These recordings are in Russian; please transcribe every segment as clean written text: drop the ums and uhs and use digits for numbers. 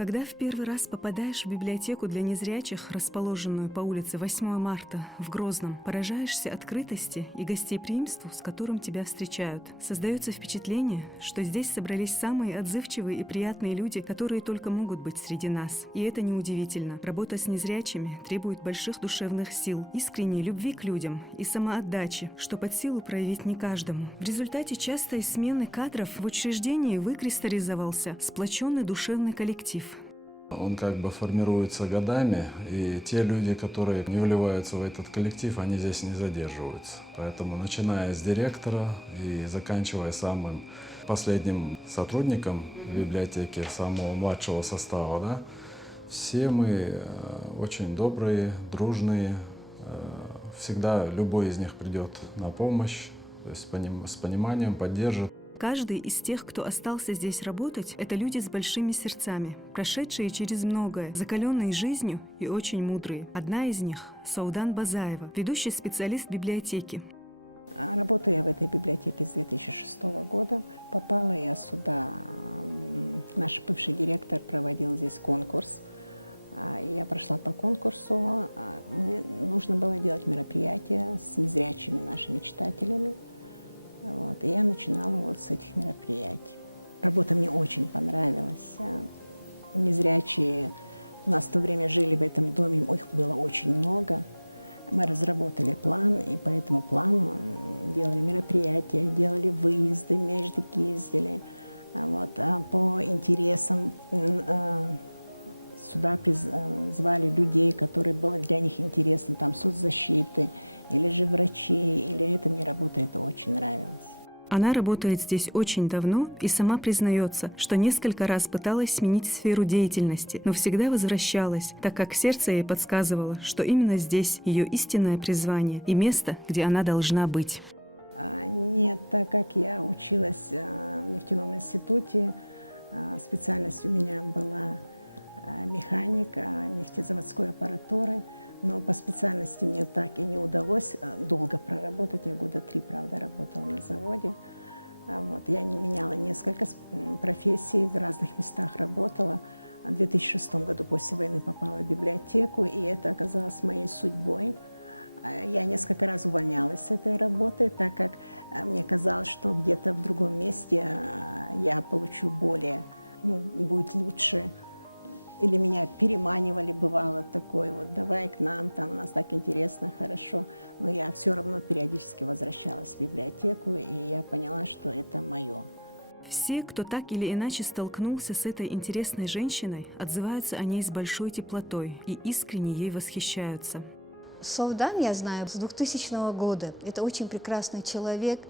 Когда в первый раз попадаешь в библиотеку для незрячих, расположенную по улице 8 марта в Грозном, поражаешься открытости и гостеприимству, с которым тебя встречают. Создается впечатление, что здесь собрались самые отзывчивые и приятные люди, которые только могут быть среди нас. И это неудивительно. Работа с незрячими требует больших душевных сил, искренней любви к людям и самоотдачи, что под силу проявить не каждому. В результате частой смены кадров в учреждении выкристаллизовался сплоченный душевный коллектив. Он как бы формируется годами, и те люди, которые не вливаются в этот коллектив, они здесь не задерживаются. Поэтому, начиная с директора и заканчивая самым последним сотрудником библиотеки, самого младшего состава, да, все мы очень добрые, дружные, всегда любой из них придет на помощь, то есть с пониманием поддержит. Каждый из тех, кто остался здесь работать, это люди с большими сердцами, прошедшие через многое, закаленные жизнью и очень мудрые. Одна из них – Саудан Базаева, ведущий специалист библиотеки. Работаю я в этой библиотеке с 2006 года. Попала я сюда, наш бывший директор проводил здесь конкурс. Я прошла по конкурсу. Нужно было делать мероприятия с незрячими нашими читателями. И я начинала вот с этих мероприятий. Работа мне очень понравилась. Незрячие у нас в то время жили в этом доме, их было очень много. Мы разработали план, и по этому плану делали мероприятия, делали выезды, междики ездили. А по интересам сюда звали людей, которые было для них интересно, там, соцзащиты, или же врачи, или это мне работа, это очень нравилось. Она работает здесь очень давно и сама признается, что несколько раз пыталась сменить сферу деятельности, но всегда возвращалась, так как сердце ей подсказывало, что именно здесь ее истинное призвание и место, где она должна быть. Нет, так как я училась в нефтяном институте, специальность у меня была механик нефтезаводской аппаратуры, но по специальности мне так и не удалось долго проработать. Я года 3, правда, работала на заводе. Я меняла несколько профессий, в разных местах работала. В 2006 году после войны попала в библиотеку, и это оказалось моей судьбой. Я несколько раз увольнялась с этой работы, так как мне казалось, что где-то в другом месте я получу более, будет лучше. Или меня переманивали, бывало такое, давай к нам, там у нас так интересно, хорошо. Но я все равно периодически возвращалась в библиотеку, и я поняла, что это мое. Все, кто так или иначе столкнулся с этой интересной женщиной, отзываются о ней с большой теплотой и искренне ей восхищаются. Саудан я знаю с 2000 года. Это очень прекрасный человек,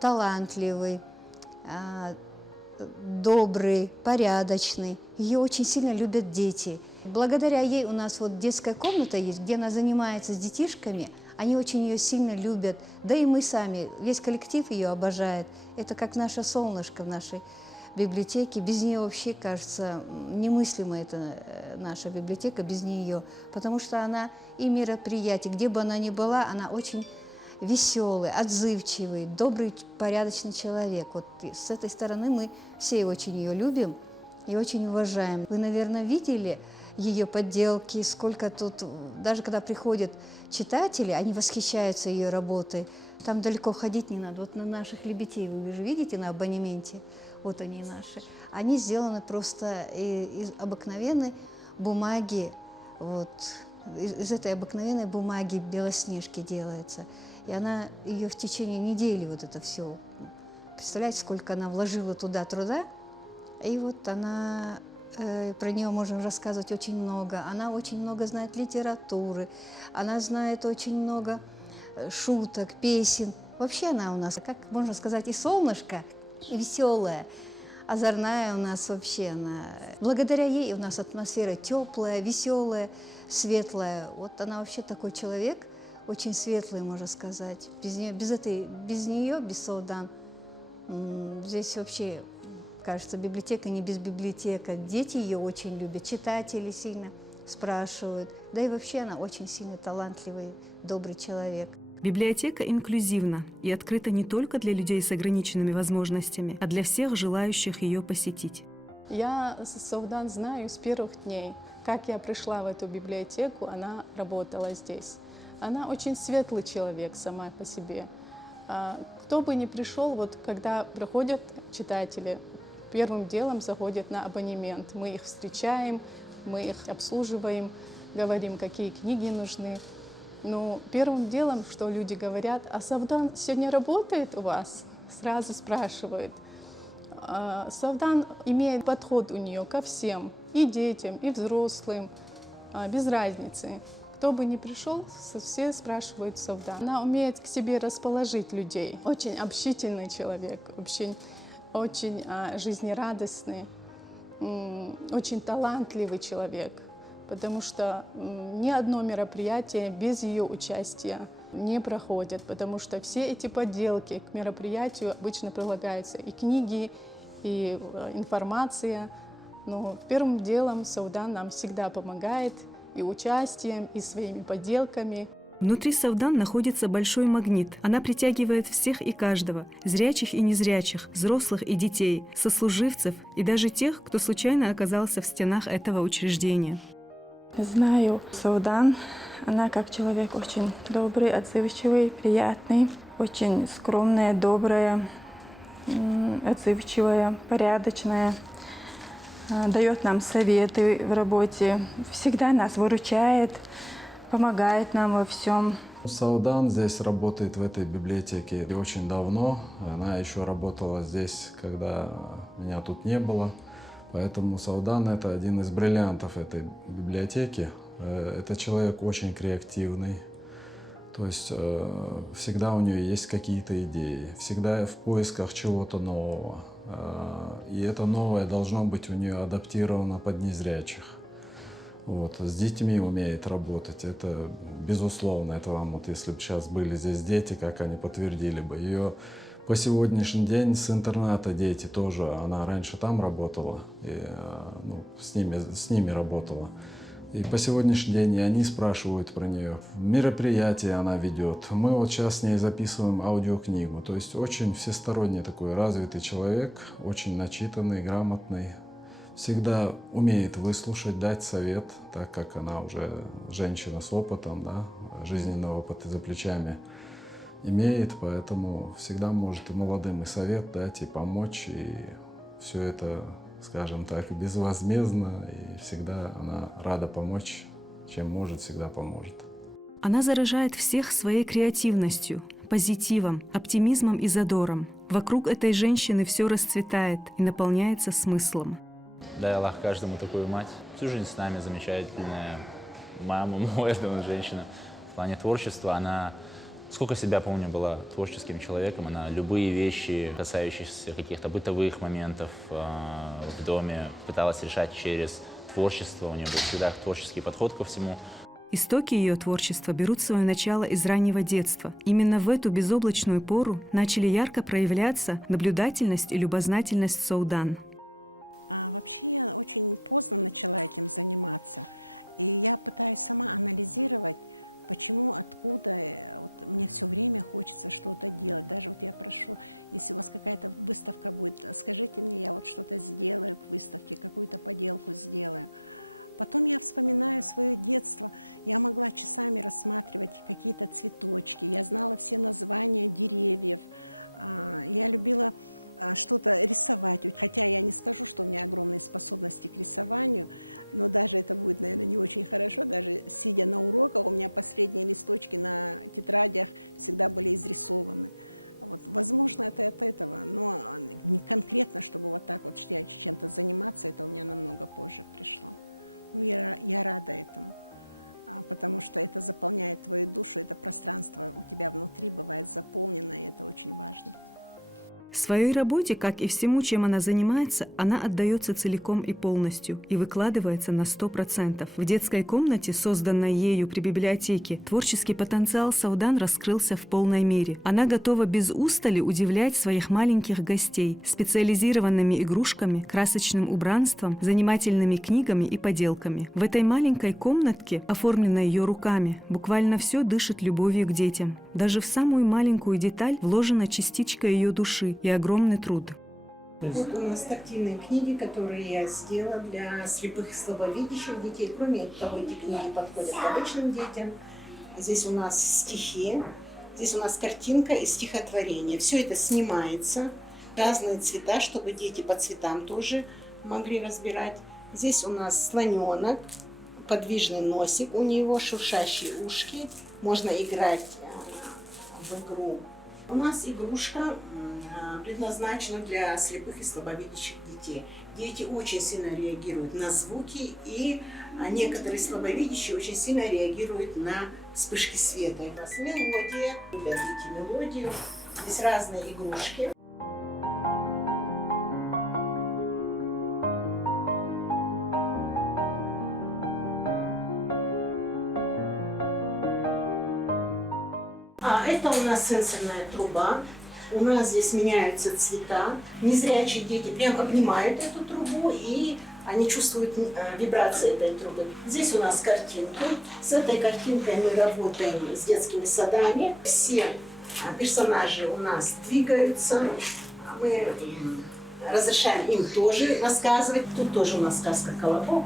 талантливый, добрый, порядочный. Ее очень сильно любят дети. Благодаря ей у нас детская комната есть, где она занимается с детишками. Они очень ее сильно любят. Да и мы сами, весь коллектив ее обожает. Это как наше солнышко в нашей библиотеке. Без нее вообще, кажется, немыслима эта наша библиотека без нее. Потому что она и мероприятие, где бы она ни была, она очень веселый, отзывчивый, добрый, порядочный человек. С этой стороны мы все очень ее любим и очень уважаем. Вы, наверное, видели ее подделки, сколько тут, даже когда приходят читатели, они восхищаются ее работой. Там далеко ходить не надо. На наших лебедей, вы же видите на абонементе, вот они наши. Они сделаны просто из обыкновенной бумаги, из этой обыкновенной бумаги Белоснежки делается. И она ее в течение недели это все, представляете, сколько она вложила туда труда. И она, про нее можем рассказывать очень много. Она очень много знает литературы, она знает очень много шуток, песен. Вообще она у нас, как можно сказать, и солнышко, и веселая, озорная у нас вообще. Благодаря ей у нас атмосфера теплая, веселая, светлая. Она вообще такой человек, очень светлый, можно сказать. Без нее, без Саудан, здесь вообще, кажется, библиотека не без библиотека. Дети ее очень любят, читатели сильно спрашивают. Да и вообще она очень сильно талантливый, добрый человек. Библиотека инклюзивна и открыта не только для людей с ограниченными возможностями, а для всех желающих ее посетить. Я Саудан знаю с первых дней. Как я пришла в эту библиотеку, она работала здесь. Она очень светлый человек сама по себе. Кто бы ни пришел, вот когда приходят читатели, первым делом заходят на абонемент. Мы их встречаем, мы их обслуживаем, говорим, какие книги нужны. Но первым делом, что люди говорят: «А Саудан сегодня работает у вас?» Сразу спрашивают. Саудан имеет подход у нее ко всем, и детям, и взрослым, без разницы. Кто бы ни пришел, все спрашивают Саудан. Она умеет к себе расположить людей. Очень общительный человек, очень жизнерадостный, очень талантливый человек. Потому что ни одно мероприятие без ее участия не проходит, потому что все эти подделки к мероприятию обычно прилагаются и книги, и информация. Но первым делом Саудан нам всегда помогает и участием, и своими подделками. Внутри Саудан находится большой магнит. Она притягивает всех и каждого, зрячих и незрячих, взрослых и детей, сослуживцев и даже тех, кто случайно оказался в стенах этого учреждения. Знаю Саудан. Она как человек очень добрый, отзывчивый, приятный, очень скромная, добрая, отзывчивая, порядочная. Дает нам советы в работе, всегда нас выручает, помогает нам во всем. Саудан здесь работает в этой библиотеке очень давно. Она еще работала здесь, когда меня тут не было. Поэтому Саудан — это один из бриллиантов этой библиотеки. Это человек очень креативный. То есть всегда у нее есть какие-то идеи, всегда в поисках чего-то нового. И это новое должно быть у нее адаптировано под незрячих. Вот. С детьми умеет работать, это безусловно. Это вам, вот, если бы сейчас были здесь дети, как они подтвердили бы. Ее по сегодняшний день с интерната дети тоже, она раньше там работала, и, с ними работала. И по сегодняшний день и они спрашивают про нее. Мероприятия она ведет. Мы вот сейчас с ней записываем аудиокнигу. То есть очень всесторонний такой развитый человек, очень начитанный, грамотный. Всегда умеет выслушать, дать совет, так как она уже женщина с опытом, да, жизненный опыт за плечами имеет, поэтому всегда может и молодым и совет дать, и помочь, и все это, скажем так, безвозмездно, и всегда она рада помочь, чем может, всегда поможет. Она заражает всех своей креативностью, позитивом, оптимизмом и задором. Вокруг этой женщины все расцветает и наполняется смыслом. Дай Аллах каждому такую мать. Всю жизнь с нами замечательная мама, молодая женщина. В плане творчества она, сколько себя помню, была творческим человеком. Она любые вещи, касающиеся каких-то бытовых моментов в доме, пыталась решать через творчество. У нее был всегда творческий подход ко всему. Истоки ее творчества берут свое начало из раннего детства. Именно в эту безоблачную пору начали ярко проявляться наблюдательность и любознательность Саудан. Вообще я очень поздно начала этим заниматься. И я пытаюсь сама анализировать, почему, откуда. Вот мне все время хочется что-то делать. Даже вот я прошу, если у вас какая-то выставка будет, скажите мне, я вот что-то сделаю к выставке, какую-то поделку сделаю. Потом я вспоминаю свое детство. Я могла часами рассматривать какие-то цветочки. Я знала все названия деревьев. Я любила что-то рисовать. Хотя я не скажу, что у меня огромные способности к рисованию, но даже это будет, наверное, не очень хорошо. Даже сидя на уроках, у меня последние листочки на тетрадях всегда были изрисованы. Вот, возможно, это от этого, но не конкретно, чтобы вот так вот чем-то заниматься, это у меня намного позже пришло. Ну, я рада этому, потому что это заполняет твою душу, это пространство у тебя внутри бывает заполнено, и это очень важно. Своей работе, как и всему, чем она занимается, она отдается целиком и полностью и выкладывается на 100%. В детской комнате, созданной ею при библиотеке, творческий потенциал Саудан раскрылся в полной мере. Она готова без устали удивлять своих маленьких гостей специализированными игрушками, красочным убранством, занимательными книгами и поделками. В этой маленькой комнатке, оформленной ее руками, буквально все дышит любовью к детям. Даже в самую маленькую деталь вложена частичка ее души и огромный труд. Вот у нас тактильные книги, которые я сделала для слепых и слабовидящих детей. Кроме того, эти книги подходят к обычным детям. Здесь у нас стихи, здесь у нас картинка и стихотворение. Все это снимается, разные цвета, чтобы дети по цветам тоже могли разбирать. Здесь у нас слоненок, подвижный носик, у него шуршащие ушки. Можно играть в игру. У нас игрушка предназначена для слепых и слабовидящих детей. Дети очень сильно реагируют на звуки, и некоторые слабовидящие очень сильно реагируют на вспышки света. У нас мелодия, любят дети мелодию. Здесь разные игрушки. Это у нас сенсорная труба. У нас здесь меняются цвета. Незрячие дети прям обнимают эту трубу, и они чувствуют вибрации этой трубы. Здесь у нас картинки. С этой картинкой мы работаем с детскими садами. Все персонажи у нас двигаются. Мы разрешаем им тоже рассказывать. Тут тоже у нас сказка «Колобок».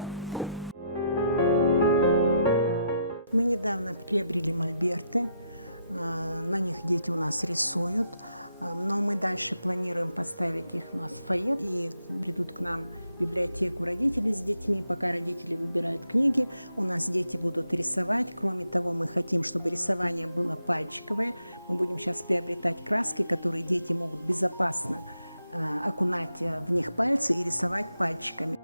Мы недавно приобрели мольберты. На них дети у нас рисуют, но мы дальше планируем поставить их у нас в фойе, и придут к нам в библиотеку родители с детьми. Пока родители выбирают книги, у нас дети будут рисовать. Кроме того, мы хотим, чтобы рисование было пальчиковое. Мы будем сейчас приобретать краски, которые дети могут безопасно окунать в них пальцы и рисовать пальчиками.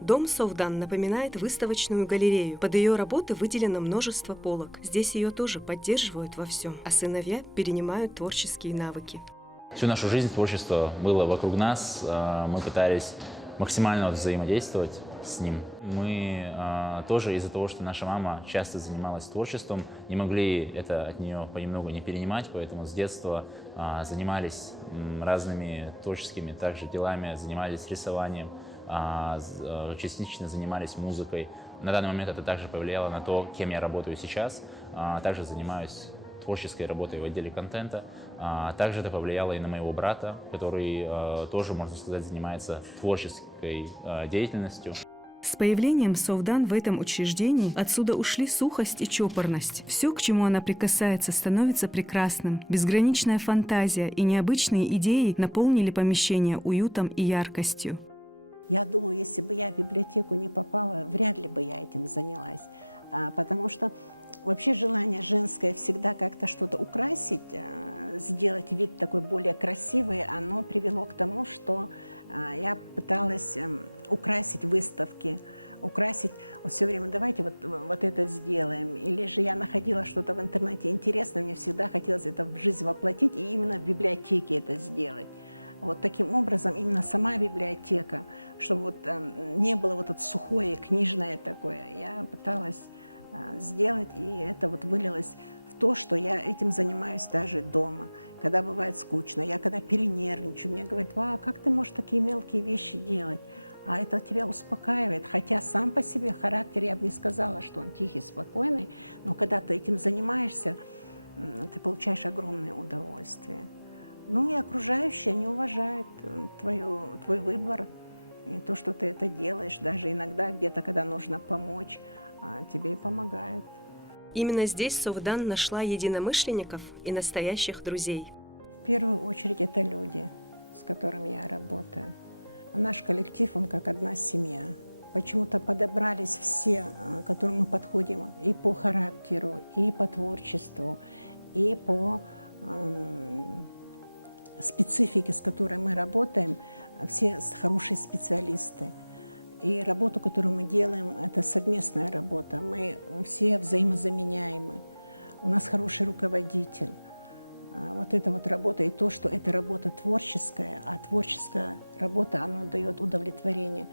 Дом Совдан напоминает выставочную галерею. Под ее работы выделено множество полок. Здесь ее тоже поддерживают во всем, а сыновья перенимают творческие навыки. Всю нашу жизнь творчество было вокруг нас. Мы пытались максимально взаимодействовать с ним. Мы тоже из-за того, что наша мама часто занималась творчеством, не могли это от нее понемногу не перенимать, поэтому с детства занимались разными творческими также делами, занимались рисованием, частично занимались музыкой. На данный момент это также повлияло на то, кем я работаю сейчас. Также занимаюсь творческой работой в отделе контента. Также это повлияло и на моего брата, который тоже, можно сказать, занимается творческой деятельностью. С появлением Совдан в этом учреждении отсюда ушли сухость и чопорность. Все, к чему она прикасается, становится прекрасным. Безграничная фантазия и необычные идеи наполнили помещение уютом и яркостью. Я думаю, если бы я в библиотеку не попала, вряд ли бы я этим занялась. Потому что вообще желание женское всегда как-то что-то украсить, сделать вид такой более красивый, оно привело к тому, что я пыталась украсить выставки, украсить, вот все время давайте вот это сделаем. Или же я находила что-то в интернете интересное, мне всегда хотелось это в жизнь воплотить и именно в библиотеке это сделать. Вот таким образом именно сама библиотека, чтобы вот не было вот это сухое, книжное такое, я пыталась сделать, и это вот вылилось в то, что я этим занимаюсь даже дома. Когда бывает скучно, я когда перенервничаю, мне говорят: как ты можешь такие мелкие вещи делать? А это тебя успокаивает, хотя сам по себе характер, я бы не сказала, что он тихий, спокойный, но когда ты этим занимаешься, ты получаешь огромное удовольствие. Ну и окружающие, они уважают твой выбор и то, что ты это делаешь. Даже иногда где-то, когда нужно помочь, тебе и помогают. Именно здесь Совдан нашла единомышленников и настоящих друзей. В первую очередь это люди, с которыми я работаю. Наш коллектив, он как одна семья. Почему-то подобрались все, к которым мы подходим и по характеру, и по творчеству, и по специфики, с которой мы работаем, все хорошие специалисты. И работу, которую мы делаем, это совместная работа. Мы все взаимозаменяемы. У нас хороший руководитель. Вот эта вот работа, и то, что эта работа творческая, а творческая работа, она дает удовлетворение.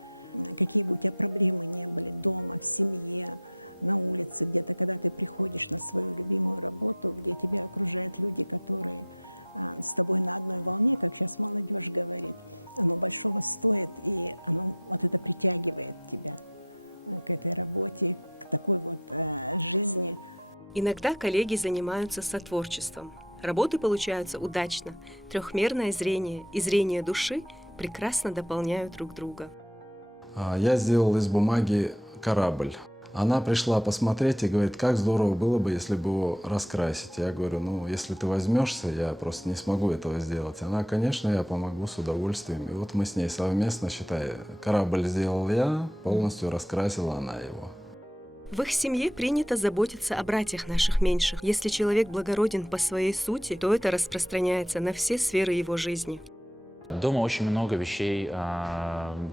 Какие бы у тебя проблемы ни были дома, в семье, на улице, где-то, когда ты приходишь на свою любимую работу, где тебя окружают люди, которые с тобой на одной волне, как сейчас молодежь говорит, оно большого стоит, и оно вот это притягивает тебя к этой работе, к такой вот жизни. Иногда коллеги занимаются сотворчеством. Работы получаются удачно. Трехмерное зрение и зрение души прекрасно дополняют друг друга. Я сделал из бумаги корабль. Она пришла посмотреть и говорит, как здорово было бы, если бы его раскрасить. Я говорю, ну, если ты возьмешься, я просто не смогу этого сделать. Она, конечно, я помогу с удовольствием. И вот мы с ней совместно, считай, корабль сделал я, полностью раскрасила она его. В их семье принято заботиться о братьях наших меньших. Если человек благороден по своей сути, то это распространяется на все сферы его жизни. Дома очень много вещей,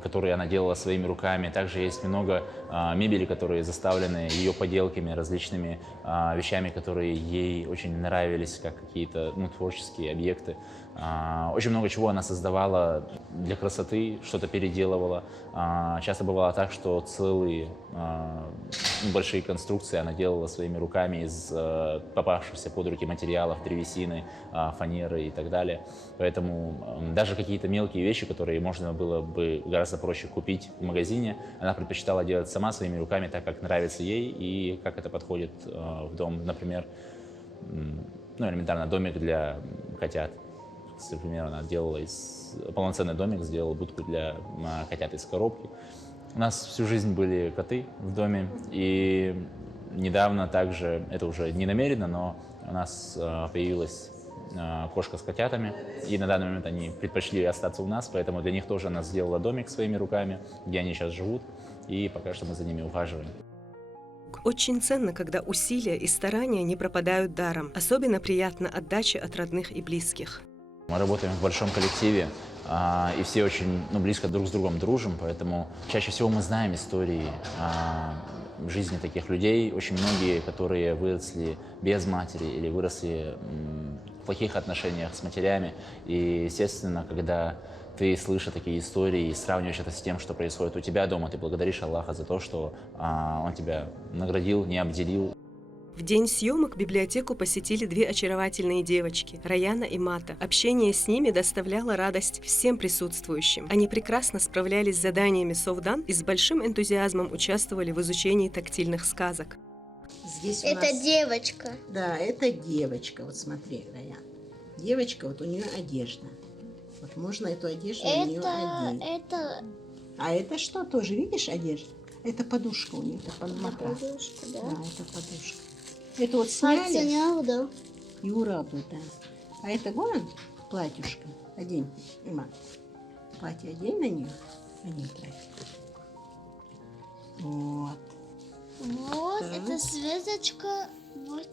которые она делала своими руками. Также есть много мебели, которые заставлены ее поделками, различными вещами, которые ей очень нравились, как какие-то творческие объекты. Очень много чего она создавала для красоты, что-то переделывала. Часто бывало так, что целые большие конструкции она делала своими руками из попавшихся под руки материалов, древесины, фанеры и так далее. Поэтому даже какие-то мелкие вещи, которые можно было бы гораздо проще купить в магазине, она предпочитала делать сама своими руками так, как нравится ей и как это подходит в дом. Например, элементарно домик для котят. Например, она делала полноценный домик, сделала будку для котят из коробки. У нас всю жизнь были коты в доме, и недавно также, это уже не намеренно, но у нас появилась кошка с котятами, и на данный момент они предпочли остаться у нас, поэтому для них тоже она сделала домик своими руками, где они сейчас живут, и пока что мы за ними ухаживаем. Очень ценно, когда усилия и старания не пропадают даром. Особенно приятна отдача от родных и близких. Мы работаем в большом коллективе, и все очень близко друг с другом дружим, поэтому чаще всего мы знаем истории жизни таких людей. Очень многие, которые выросли без матери или выросли в плохих отношениях с матерями. И, естественно, когда ты слышишь такие истории и сравниваешь это с тем, что происходит у тебя дома, ты благодаришь Аллаха за то, что Он тебя наградил, не обделил. В день съемок библиотеку посетили две очаровательные девочки – Раяна и Мата. Общение с ними доставляло радость всем присутствующим. Они прекрасно справлялись с заданиями Совдан и с большим энтузиазмом участвовали в изучении тактильных сказок. Здесь у Это нас... девочка. Да, это девочка. Вот смотри, Раян. Девочка, вот у нее одежда. Вот можно эту одежду у нее одеть. Это А это что тоже, видишь, одежда? Это подушка у нее, это под матрас. подушка, да? Да, это подушка. Это вот сняли Да. и урабы, да. А это вон платьюшко. Одень, Има. Платье одень на нее. Одень платье. Вот. Вот, Так. это звездочка. Вот,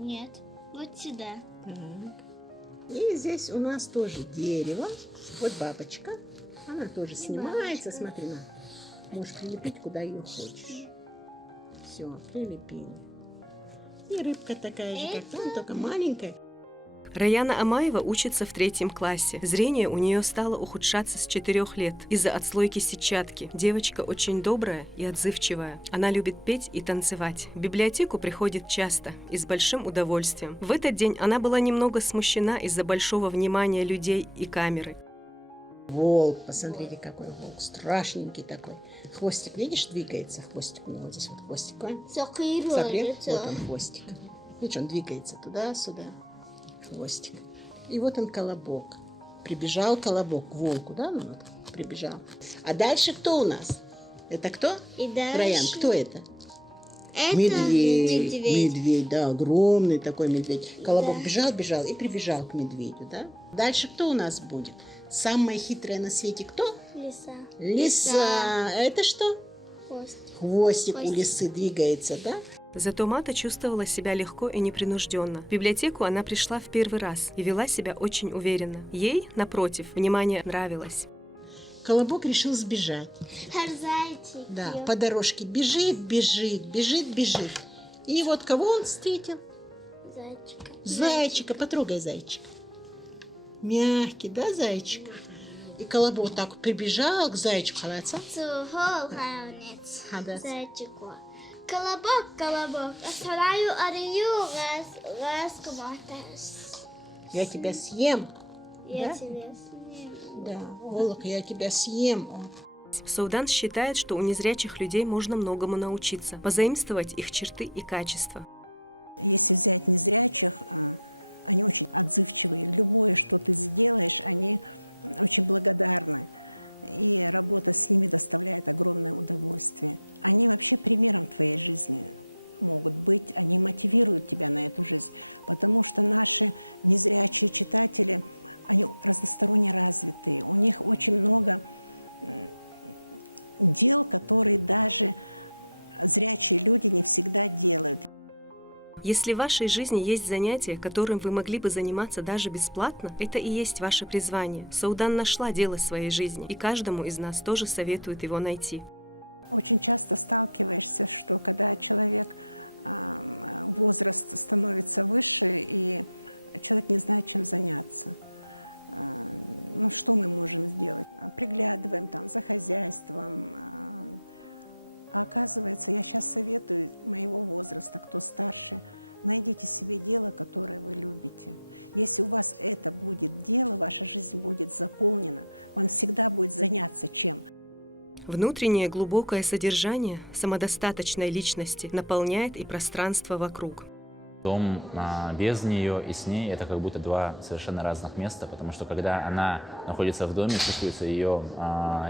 нет, вот сюда. Так. И здесь у нас тоже дерево. Вот бабочка. Она тоже снимается. Смотри, на. Можешь прилепить, куда ее хочешь. Все, прилепили. И рыбка такая же, как там, только маленькая. Раяна Амаева учится в 3 классе. Зрение у нее стало ухудшаться с 4 лет из-за отслойки сетчатки. Девочка очень добрая и отзывчивая. Она любит петь и танцевать. В библиотеку приходит часто и с большим удовольствием. В этот день она была немного смущена из-за большого внимания людей и камеры. Волк, посмотрите, какой волк. Страшненький такой. Хвостик, видишь, двигается хвостик у него. Здесь вот хвостик. Смотри, вот он хвостик. Видишь, он двигается туда-сюда. Хвостик. И вот он колобок. Прибежал колобок к волку, да? Ну, вот, прибежал. А дальше кто у нас? Это кто? И дальше... Раян, кто это? Это Медведь. медведь. Медведь, да, огромный такой медведь. Колобок бежал и прибежал к медведю, да? Дальше кто у нас будет? Самая хитрая на свете кто? Лиса. Лиса. Это что? Хвостик. Хвостик у Хвостик. лисы двигается, да? Зато Мата чувствовала себя легко и непринужденно. В библиотеку она пришла в первый раз и вела себя очень уверенно. Ей, напротив, внимание нравилось. Колобок решил сбежать. Зайчик. Да, по дорожке бежит. И вот кого он встретил? Зайчика. Зайчика. Потрогай зайчика. Мягкий, да, зайчик? И колобок вот так вот прибежал к зайчику. Халатса. Да. Зайчику. Колобок. Оставляю арию раскоматас. Я тебя съем. Я Да? тебя съем. Да, Олок, я тебя съем. Совдан считает, что у незрячих людей можно многому научиться, позаимствовать их черты и качества. Если взять незрячих, они очень отзывчивые. Любое, что ты сделаешь, они очень благодарны. И работа с ними доставляет огромное удовольствие. Они вообще примером твоей жизни могут быть, они мотивируют тебя на эту жизнь, потому что наши незрячие читатели, они разносторонне развитые, у них очень много дел, которые даже зрячие люди не всегда делают. Если в вашей жизни есть занятие, которым вы могли бы заниматься даже бесплатно, это и есть ваше призвание. Саудан нашла дело своей жизни, и каждому из нас тоже советует его найти. Очень часто сталкиваешься, что когда человек, возраст становится выше, и человек не знает, чем заняться. Ну, что мы можем сделать? Приглядываем там за хозяйством. А оказывается, я сейчас советую моего возраста, кто старше, найдите себе дело, которое вы любите. Если у вас это будет дело, ваша жизнь будет заполнена, вам всегда будет заняться чем. Внутреннее глубокое содержание самодостаточной личности наполняет и пространство вокруг. Дом без нее и с ней — это как будто два совершенно разных места, потому что когда она находится в доме, чувствуется ее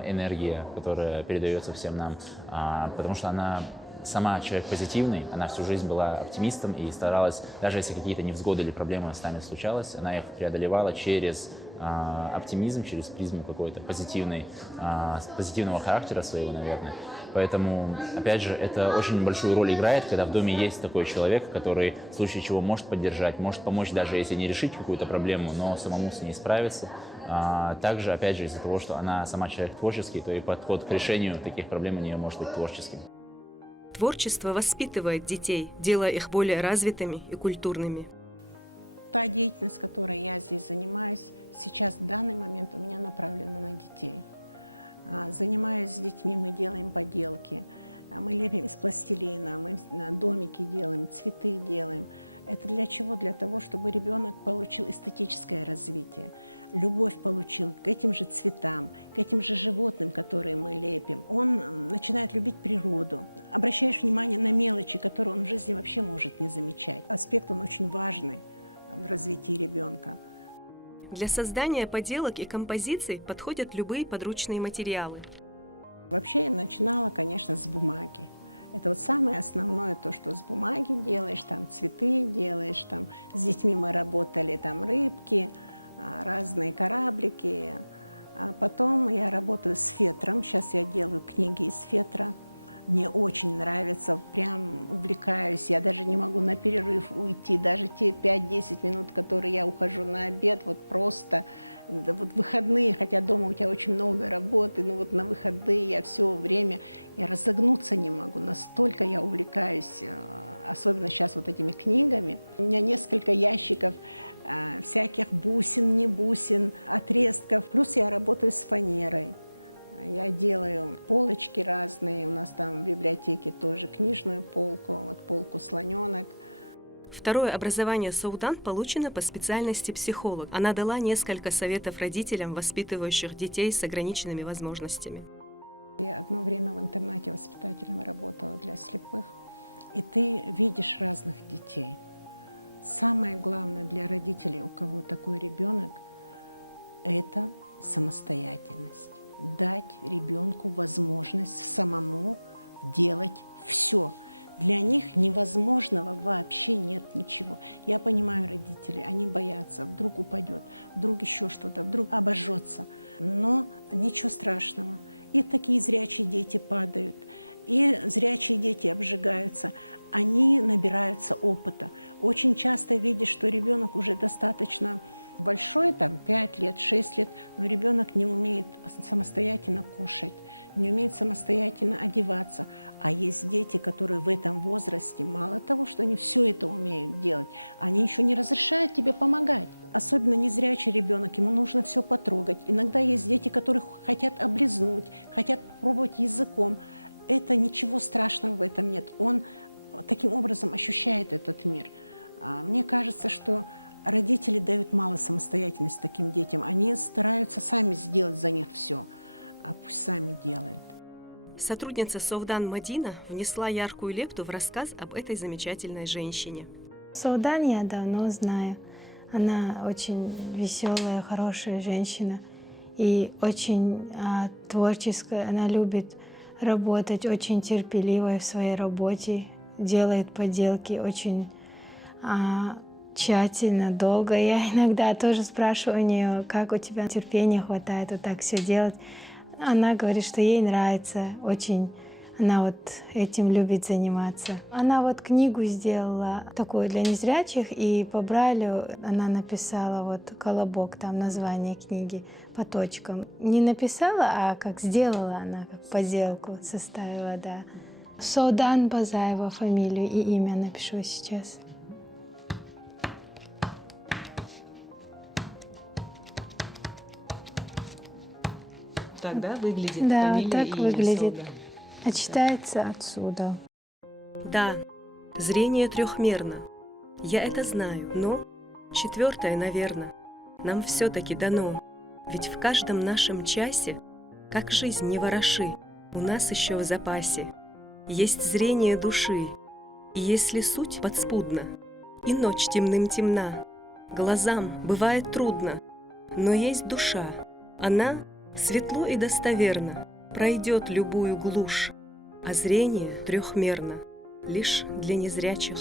энергия, которая передается всем нам, потому что она сама человек позитивный, она всю жизнь была оптимистом и старалась, даже если какие-то невзгоды или проблемы с нами случалось, она их преодолевала через оптимизм, через призму какой-то позитивного характера своего, наверное. Поэтому, опять же, это очень большую роль играет, когда в доме есть такой человек, который в случае чего может поддержать, может помочь, даже если не решить какую-то проблему, но самому с ней справиться. Также, опять же, из-за того, что она сама человек творческий, то и подход к решению таких проблем у нее может быть творческим. Творчество воспитывает детей, делая их более развитыми и культурными. Та деятельность, которой я здесь занимаюсь, сейчас в данный момент у меня направлена на детей. Занимаясь с детьми, мы делаем поделки, мы лепим из пластилина, мы домики делаем, цветы делаем. Это для чего? Для того, чтобы ребенок получил эстетическое развитие, любовь получил к этим же цветам, к этим же животным, которые мы лепим. Он начинает любить природу. Обращаешь внимание на мелочи, которые он в жизни вообще может не замечать. Аспект он очень важный в развитии ребенка. Для создания поделок и композиций подходят любые подручные материалы. Вообще я начинала, конечно, с бумаги. Это вот самое основное, то, что с бумаги делаешь, там цветы делаешь, там с детьми мы работали, там рыбки, разные кораблики. А потом я работаю с фетром, сейчас я делаю книги из фетра. Мне очень нравится, прям увлекаюсь. Я даже не могу на перерыв уйти, даже те 5-10 минут, которые я ухожу на обед, вот просто, вот выходные, хотя дома у тебя очень много работы, но вот на выходные я все время, я разогнуться не могу, настолько я увлекаюсь, особенно сейчас вот этими книгами. У меня несколько ящиков всяких бусин, не бусин, отрезков, плюс я работаю с фанерой. Я делаю полочки разные, у нас там в библиотеке тоже книжную полку, вот полку слоненок. Второе образование Саудан получено по специальности психолог. Она дала несколько советов родителям, воспитывающих детей с ограниченными возможностями. Я одно время в интернате воспитателем работала для слепых, и ты видишь разных детей. Самое главное для родителей, у кого такой ребенок, это самостоятельность. Дать ребенку возможность самому делать все. Для них невозможного вообще нет ничего. Я понимаю родителей, они боятся, вдруг упадет, вдруг еще что-то, вдруг обожжется. Но ничего страшного. И такие зрячие дети падают, и зрячие дети обжигаются. Они набираются опыта. Очень часто видишь, что ребенок уже достаточно большой, там 5 лет, 6 лет, но ребенок не умеет самостоятельно кушать, не умеет самостоятельно одеваться. А есть дети, которые в этом возрасте, мало того, что они все это умеют делать, они еще не разрешают тебе помогать. Особенно незрячий ребенок, ему нужно все потрогать. Иногда есть дети, которые хотят облизнуть, хотят пробовать языком. Это ничего страшного в этом нет. Он таким образом ощущает этот мир. Мне кажется, что родители дают мало самостоятельности таким детям. Они стараются сами сделать за них все, а пусть сами делают. Сотрудница Саудан Мадина внесла яркую лепту в рассказ об этой замечательной женщине. Саудан я давно знаю. Она очень веселая, хорошая женщина. и очень творческая. Она любит работать, очень терпеливая в своей работе, делает поделки очень тщательно, долго. Я иногда тоже спрашиваю у нее, как у тебя терпения хватает вот так все делать. Она говорит, что ей нравится очень. Она вот этим любит заниматься. Она вот книгу сделала такую для незрячих, и по Брайлю она написала вот колобок, там название книги по точкам. Не написала, а как сделала она, как поделку составила, да. Соудан Базаева фамилию и имя напишу сейчас. Так, да, выглядит Да, фамилия так и имя выглядит. Саудан. А читается отсюда. Да, зрение трехмерно. Я это знаю, но четвертое, наверное, нам все-таки дано. Ведь в каждом нашем часе, как жизнь не вороши, у нас еще в запасе есть зрение души. И если суть подспудна, и ночь темным темна, глазам бывает трудно, но есть душа, она светло и достоверно пройдет любую глушь, а зрение трехмерно лишь для незрячих.